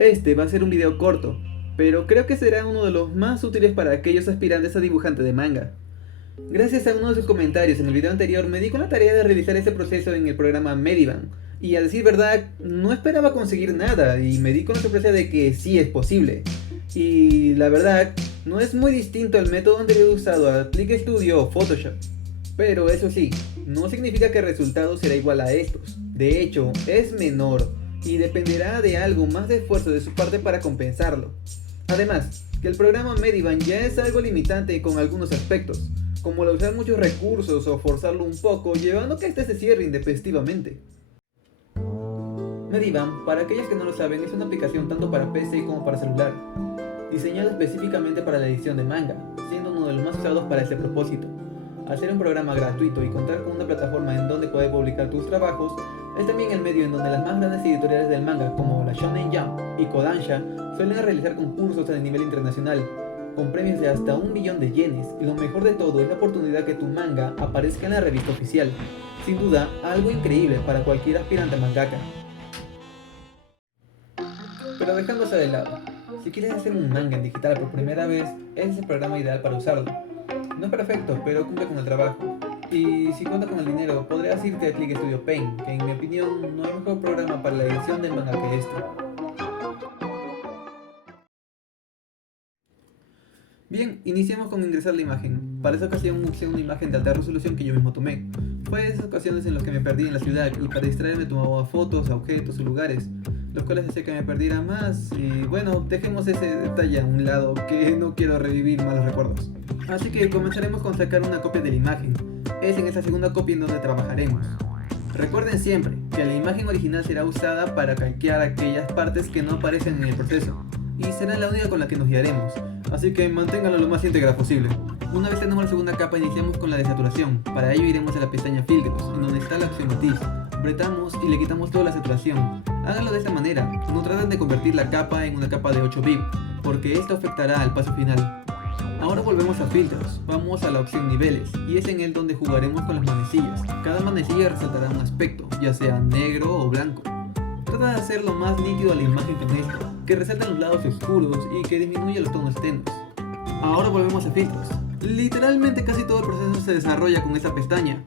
Este va a ser un video corto, pero creo que será uno de los más útiles para aquellos aspirantes a dibujante de manga. Gracias a uno de sus comentarios en el video anterior me di con la tarea de realizar ese proceso en el programa Medivan, y a decir verdad no esperaba conseguir nada y me di con la sorpresa de que sí es posible. Y la verdad no es muy distinto al método anterior usado a Click Studio o Photoshop. Pero eso sí, no significa que el resultado será igual a estos. De hecho, es menor y dependerá de algo más de esfuerzo de su parte para compensarlo. Además, que el programa Medivan ya es algo limitante con algunos aspectos, como el usar muchos recursos o forzarlo un poco, llevando a que este se cierre intempestivamente. Medivan, para aquellos que no lo saben, es una aplicación tanto para PC como para celular, diseñada específicamente para la edición de manga, siendo uno de los más usados para ese propósito. Al ser un programa gratuito y contar con una plataforma en donde poder publicar tus trabajos, es también el medio en donde las más grandes editoriales del manga como la Shonen Jump y Kodansha suelen realizar concursos a nivel internacional, con premios de hasta 1 millón de yenes, y lo mejor de todo es la oportunidad que tu manga aparezca en la revista oficial. Sin duda, algo increíble para cualquier aspirante a mangaka. Pero dejándose de lado, si quieres hacer un manga en digital por primera vez, ese es el programa ideal para usarlo. No es perfecto, pero cumple con el trabajo. Y si cuentas con el dinero, podrías irte a Click Studio Paint, que en mi opinión no hay mejor programa para la edición de manga que este. Bien, iniciamos con ingresar la imagen. Para esa ocasión usé una imagen de alta resolución que yo mismo tomé. Fue de esas ocasiones en las que me perdí en la ciudad y para distraerme tomaba fotos a objetos o lugares, los cuales hacía que me perdiera más. Y bueno, dejemos ese detalle a un lado, que no quiero revivir malos recuerdos. Así que comenzaremos con sacar una copia de la imagen. Es en esa segunda copia en donde trabajaremos. Recuerden siempre que la imagen original será usada para calquear aquellas partes que no aparecen en el proceso, y será la única con la que nos guiaremos, así que manténganlo lo más íntegra posible. Una vez tenemos la segunda capa, iniciamos con la desaturación. Para ello iremos a la pestaña Filtros, en donde está la opción Matiz. Apretamos y le quitamos toda la saturación. Háganlo de esta manera, no traten de convertir la capa en una capa de 8 bits, porque esto afectará al paso final. Ahora volvemos a filtros, vamos a la opción niveles, y es en él donde jugaremos con las manecillas. Cada manecilla resaltará un aspecto, ya sea negro o blanco. Trata de hacer lo más nítido a la imagen con esto, que resalten los lados oscuros y que disminuya los tonos tenues. Ahora volvemos a filtros. Literalmente casi todo el proceso se desarrolla con esta pestaña.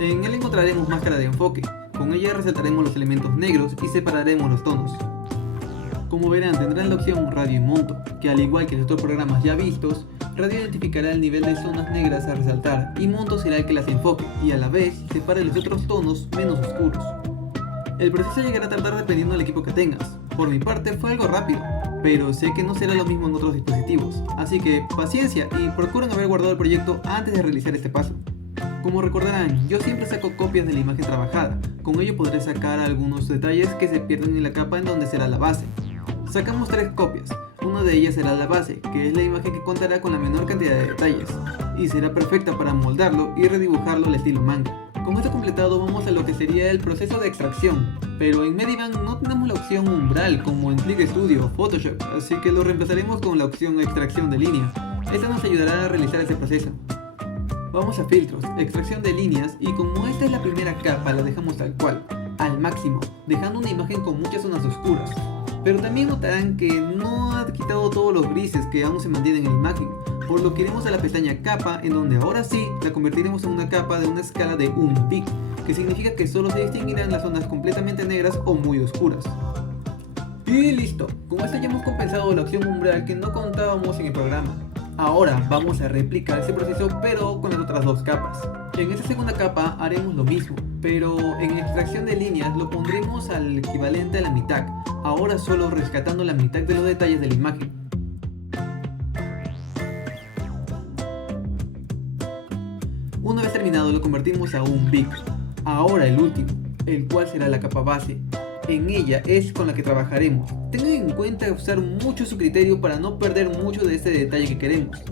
En él encontraremos máscara de enfoque, con ella resaltaremos los elementos negros y separaremos los tonos. Como verán, tendrán la opción radio y monto, que al igual que los otros programas ya vistos, radio identificará el nivel de zonas negras a resaltar y monto será el que las enfoque y a la vez separe los otros tonos menos oscuros. El proceso llegará a tardar dependiendo del equipo que tengas. Por mi parte fue algo rápido, pero sé que no será lo mismo en otros dispositivos, así que paciencia y procuren haber guardado el proyecto antes de realizar este paso. Como recordarán, yo siempre saco copias de la imagen trabajada, con ello podré sacar algunos detalles que se pierden en la capa en donde será la base. Sacamos 3 copias, una de ellas será la base, que es la imagen que contará con la menor cantidad de detalles, y será perfecta para moldarlo y redibujarlo al estilo manga. Con esto completado vamos a lo que sería el proceso de extracción, pero en Medivan no tenemos la opción umbral como en Click Studio o Photoshop, así que lo reemplazaremos con la opción extracción de línea. Esta nos ayudará a realizar este proceso. Vamos a filtros, extracción de líneas, y como esta es la primera capa la dejamos tal cual, al máximo, dejando una imagen con muchas zonas oscuras. Pero también notarán que no ha quitado todos los grises que aún se mantienen en la imagen, por lo que iremos a la pestaña capa, en donde ahora sí la convertiremos en una capa de una escala de 1 bit, que significa que solo se distinguirán las zonas completamente negras o muy oscuras. Y listo, con esto ya hemos compensado la opción umbral que no contábamos en el programa. Ahora vamos a replicar ese proceso pero con las otras 2 capas. En esta segunda capa haremos lo mismo, pero en extracción de líneas lo pondremos al equivalente a la mitad, ahora solo rescatando la mitad de los detalles de la imagen. Una vez terminado lo convertimos a 1 bit. Ahora el último, el cual será la capa base. En ella es con la que trabajaremos. Tengan en cuenta usar mucho su criterio para no perder mucho de este detalle que queremos.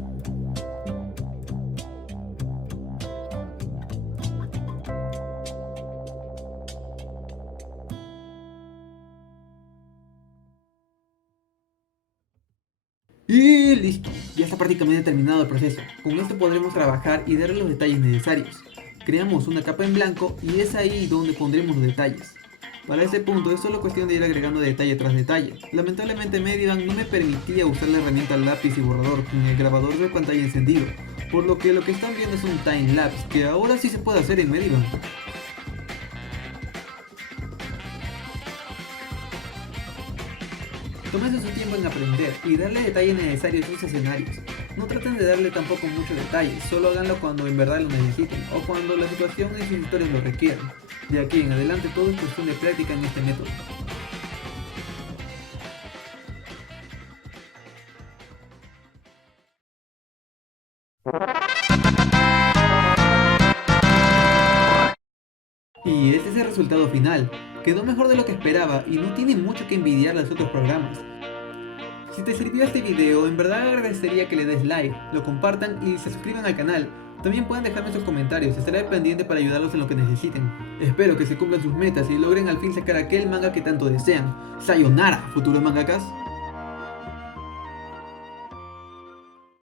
Y listo, ya está prácticamente terminado el proceso. Con esto podremos trabajar y darle los detalles necesarios. Creamos una capa en blanco y es ahí donde pondremos los detalles. Para este punto es solo cuestión de ir agregando detalle tras detalle. Lamentablemente Medivan no me permitía usar la herramienta lápiz y borrador con el grabador de pantalla encendido, por lo que están viendo es un timelapse que ahora sí se puede hacer en Medivan. Tómense su tiempo en aprender y darle detalle necesario a sus escenarios. No traten de darle tampoco mucho detalle, solo háganlo cuando en verdad lo necesiten o cuando la situación y sus historias lo requieran. De aquí en adelante todo es cuestión de práctica en este método. Y este es el resultado final. Quedó mejor de lo que esperaba y no tiene mucho que envidiar a los otros programas. Si te sirvió este video, en verdad agradecería que le des like, lo compartan y se suscriban al canal. También pueden dejarme sus comentarios, estaré pendiente para ayudarlos en lo que necesiten. Espero que se cumplan sus metas y logren al fin sacar aquel manga que tanto desean. ¡Sayonara, futuros mangakas!